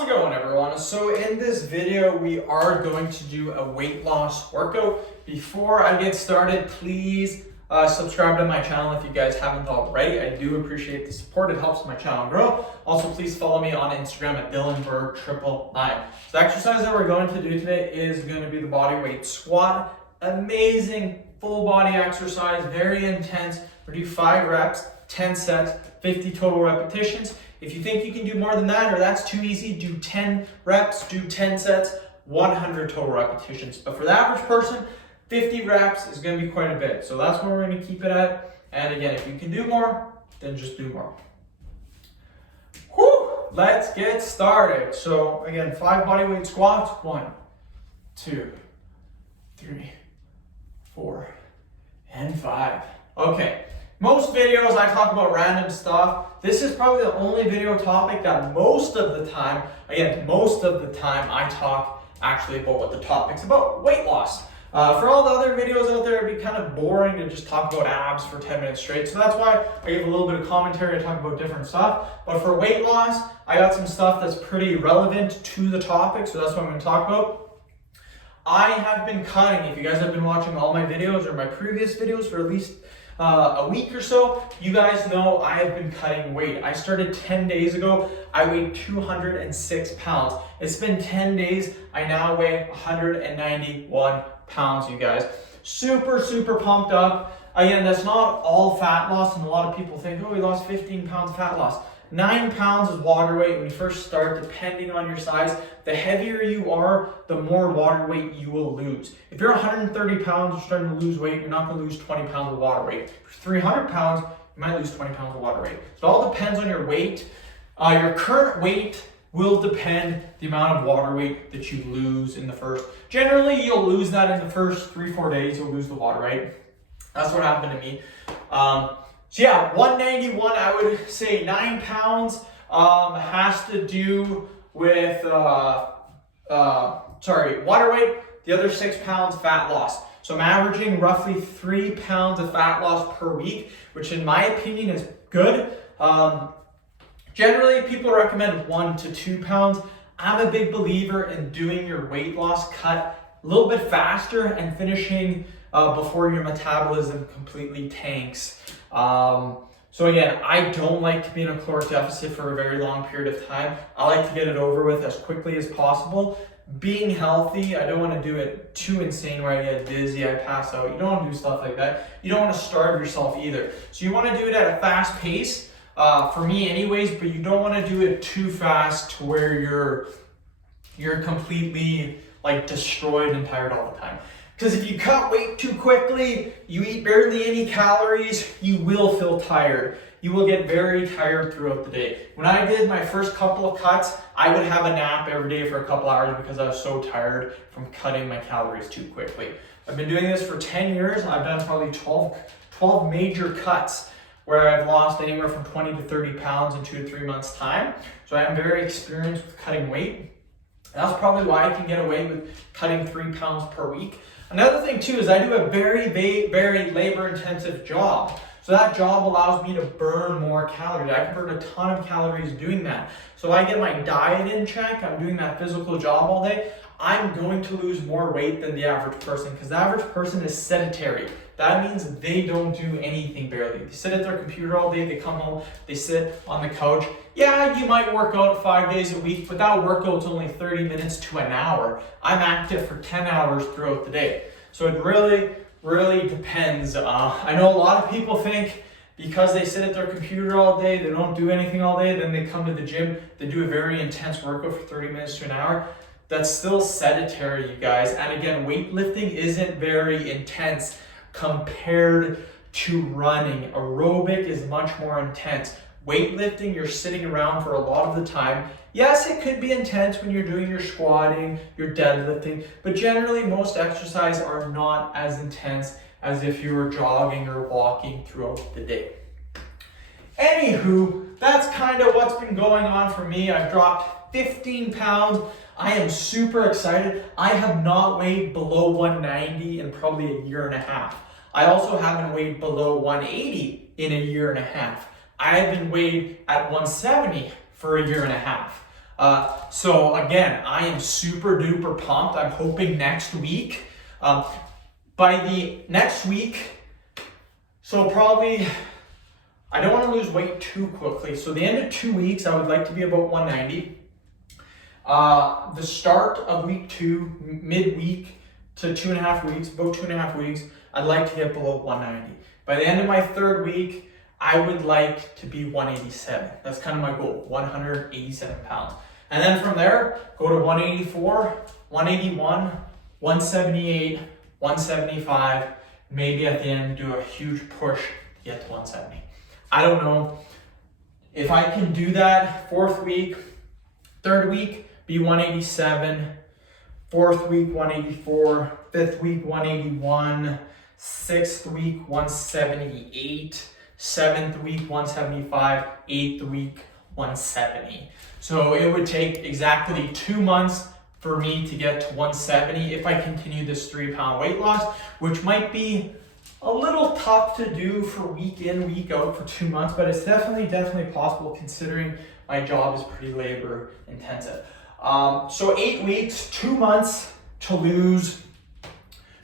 How's it going, everyone? So in this video, we are going to do a weight loss workout. Before I get started, please subscribe to my channel if you guys haven't already. I do appreciate the support. It helps my channel grow. Also, please follow me on Instagram at DylanBerg999. So the exercise that we're going to do today is going to be the body weight squat. Amazing full body exercise, very intense. We do 5 reps, 10 sets, 50 total repetitions. If you think you can do more than that or that's too easy, do 10 reps, do 10 sets, 100 total repetitions. But for the average person, 50 reps is going to be quite a bit. So that's where we're going to keep it at. And again, if you can do more, then just do more. Whew, let's get started. So again, 5 bodyweight squats. 1, 2, 3, 4, and 5. Okay. Most videos I talk about random stuff. This is probably the only video topic that most of the time I talk actually about what the topic's about, weight loss. For all the other videos out there, it'd be kind of boring to just talk about abs for 10 minutes straight. So that's why I give a little bit of commentary and talk about different stuff. But for weight loss, I got some stuff that's pretty relevant to the topic. So that's what I'm going to talk about. I have been cutting, if you guys have been watching all my videos or my previous videos for at least a week or so, you guys know I have been cutting weight. I started 10 days ago. I weighed 206 pounds. It's been 10 days. I now weigh 191 pounds, you guys. Super, super pumped up. Again, that's not all fat loss, and a lot of people think, oh, we lost 15 pounds fat loss. 9 pounds is water weight when you first start, depending on your size. The heavier you are, the more water weight you will lose. If you're 130 pounds, you're starting to lose weight, you're not going to lose 20 pounds of water weight. If you're 300 pounds, you might lose 20 pounds of water weight. So it all depends on your weight. Your current weight will depend the amount of water weight that you lose in the first. Generally, you'll lose that in the first 3-4 days, you'll lose the water weight. That's what happened to me. So yeah, 191, I would say 9 pounds has to do with, water weight, the other 6 pounds fat loss. So I'm averaging roughly 3 pounds of fat loss per week, which in my opinion is good. Generally, people recommend 1 to 2 pounds. I'm a big believer in doing your weight loss cut a little bit faster and finishing before your metabolism completely tanks. So again, I don't like to be in a caloric deficit for a very long period of time. I like to get it over with as quickly as possible. Being healthy, I don't want to do it too insane where I get dizzy, I pass out. You don't want to do stuff like that. You don't want to starve yourself either. So you want to do it at a fast pace, for me anyways, but you don't want to do it too fast to where you're completely like destroyed and tired all the time. Because if you cut weight too quickly, you eat barely any calories, you will feel tired. You will get very tired throughout the day. When I did my first couple of cuts, I would have a nap every day for a couple hours because I was so tired from cutting my calories too quickly. I've been doing this for 10 years. I've done probably 12 major cuts where I've lost anywhere from 20 to 30 pounds in 2 to 3 months' time. So I am very experienced with cutting weight. That's probably why I can get away with cutting 3 pounds per week. Another thing too is I do a very, very labor-intensive job. So that job allows me to burn more calories. I can burn a ton of calories doing that. So I get my diet in check, I'm doing that physical job all day, I'm going to lose more weight than the average person because the average person is sedentary. That means they don't do anything barely. They sit at their computer all day, they come home, they sit on the couch. Yeah, you might work out 5 days a week, but that workout's only 30 minutes to an hour. I'm active for 10 hours throughout the day. So it really depends. I know a lot of people think because they sit at their computer all day, they don't do anything all day, then they come to the gym, they do a very intense workout for 30 minutes to an hour. That's still sedentary, you guys. And again, weightlifting isn't very intense compared to running. Aerobic is much more intense. Weightlifting, you're sitting around for a lot of the time. Yes, it could be intense when you're doing your squatting, your deadlifting, but generally most exercises are not as intense as if you were jogging or walking throughout the day. Anywho, that's kind of what's been going on for me. I've dropped 15 pounds. I am super excited. I have not weighed below 190 in probably a year and a half. I also haven't weighed below 180 in a year and a half. I have been weighed at 170 for a year and a half. So again, I am super duper pumped. I'm hoping next week, by the next week, so probably, I don't want to lose weight too quickly. So the end of 2 weeks, I would like to be about 190. The start of week 2, midweek to 2.5 weeks, about 2.5 weeks, I'd like to get below 190. By the end of my 3rd week, I would like to be 187. That's kind of my goal, 187 pounds. And then from there, go to 184, 181, 178, 175, maybe at the end do a huge push to get to 170. I don't know. If I can do that, 4th week, 3rd week, be 187, 4th week, 184, 5th week, 181, 6th week, 178, 7th week, 175, 8th week, 170. So it would take exactly 2 months for me to get to 170 if I continue this 3-pound weight loss, which might be a little tough to do for week in, week out for 2 months, but it's definitely possible considering my job is pretty labor intensive. So 8 weeks, 2 months to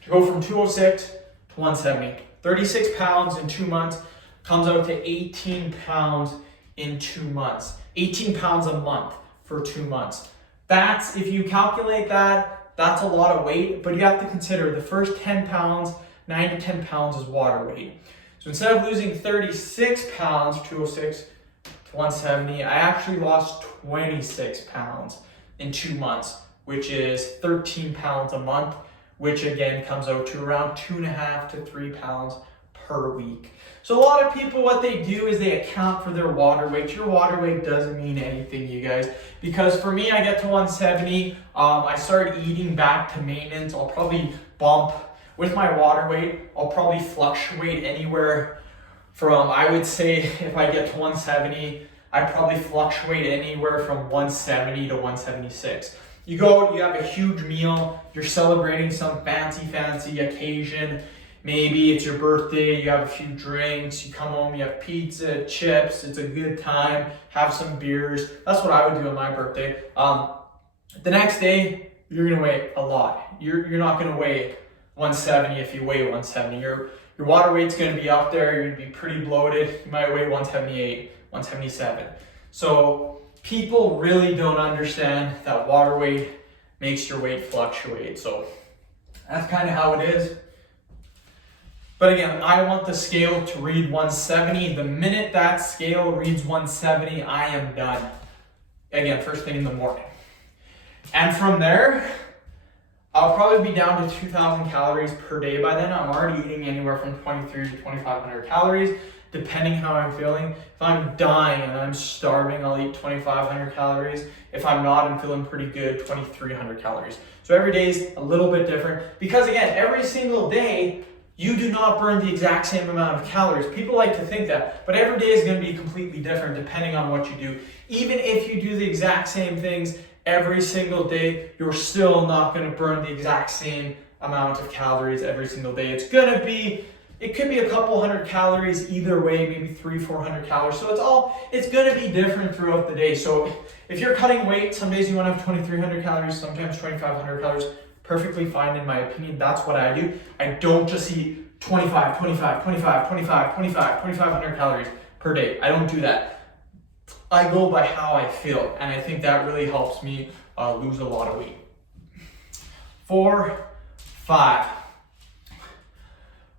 go from 206 to 170. 36 pounds in 2 months comes out to 18 pounds in 2 months. 18 pounds a month for 2 months. That's, if you calculate that, that's a lot of weight, but you have to consider the first 10 pounds, 9 to 10 pounds is water weight. So instead of losing 36 pounds, 206 to 170, I actually lost 26 pounds in 2 months, which is 13 pounds a month, which again comes out to around 2.5 to 3 pounds per week. So a lot of people, what they do is they account for their water weight. Your water weight doesn't mean anything, you guys, because for me, I get to 170. I start eating back to maintenance. I'll probably bump with my water weight. I'll probably fluctuate anywhere from, I would say if I get to 170, I probably fluctuate anywhere from 170 to 176. You go out, you have a huge meal, you're celebrating some fancy occasion. Maybe it's your birthday, you have a few drinks, you come home, you have pizza, chips, it's a good time, have some beers. That's what I would do on my birthday. The next day, you're gonna weigh a lot. You're not gonna weigh 170 if you weigh 170. Your water weight's gonna be up there, you're gonna be pretty bloated. You might weigh 178, 177. So people really don't understand that water weight makes your weight fluctuate. So that's kind of how it is. But again, I want the scale to read 170. The minute that scale reads 170, I am done. Again, first thing in the morning. And from there, I'll probably be down to 2,000 calories per day by then. I'm already eating anywhere from 2,300 to 2,500 calories, depending how I'm feeling. If I'm dying and I'm starving, I'll eat 2,500 calories. If I'm not, I'm feeling pretty good, 2,300 calories. So every day is a little bit different because again, every single day, you do not burn the exact same amount of calories. People like to think that, but every day is going to be completely different depending on what you do. Even if you do the exact same things every single day, you're still not going to burn the exact same amount of calories every single day. It could be a couple hundred calories either way, maybe 300-400 calories. So it's going to be different throughout the day. So if you're cutting weight, some days you want to have 2,300 calories, sometimes 2,500 calories. Perfectly fine in my opinion. That's what I do. I don't just eat 2,500 calories per day. I don't do that. I go by how I feel, and I think that really helps me lose a lot of weight. 4, 5.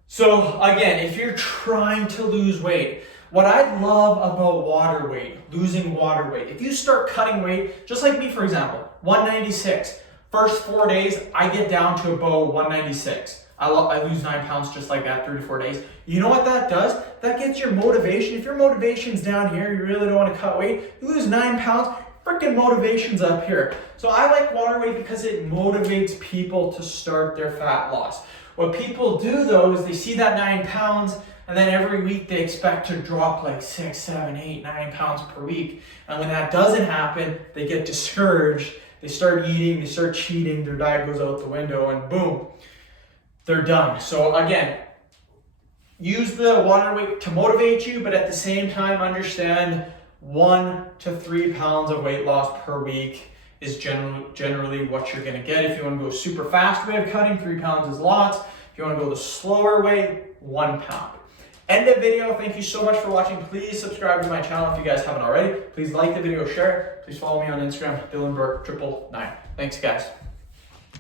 So again, if you're trying to lose weight, what I love about water weight, losing water weight, if you start cutting weight, just like me for example, 196. First 4 days, I get down to about 196. I lose 9 pounds just like that, 3 to 4 days. You know what that does? That gets your motivation. If your motivation's down here, you really don't want to cut weight, you lose 9 pounds, freaking motivation's up here. So I like water weight because it motivates people to start their fat loss. What people do though is they see that 9 pounds and then every week they expect to drop like 6, 7, 8, 9 pounds per week. And when that doesn't happen, they get discouraged. They start eating, they start cheating, their diet goes out the window, and boom, they're done. So again, use the water weight to motivate you, but at the same time, understand 1 to 3 pounds of weight loss per week is generally what you're gonna get. If you wanna go super fast way of cutting, 3 pounds is lots. If you wanna go the slower way, 1 pound. End of video. Thank you so much for watching. Please subscribe to my channel if you guys haven't already. Please like the video, share it. Please follow me on Instagram, Dylan Burke 999. Thanks guys.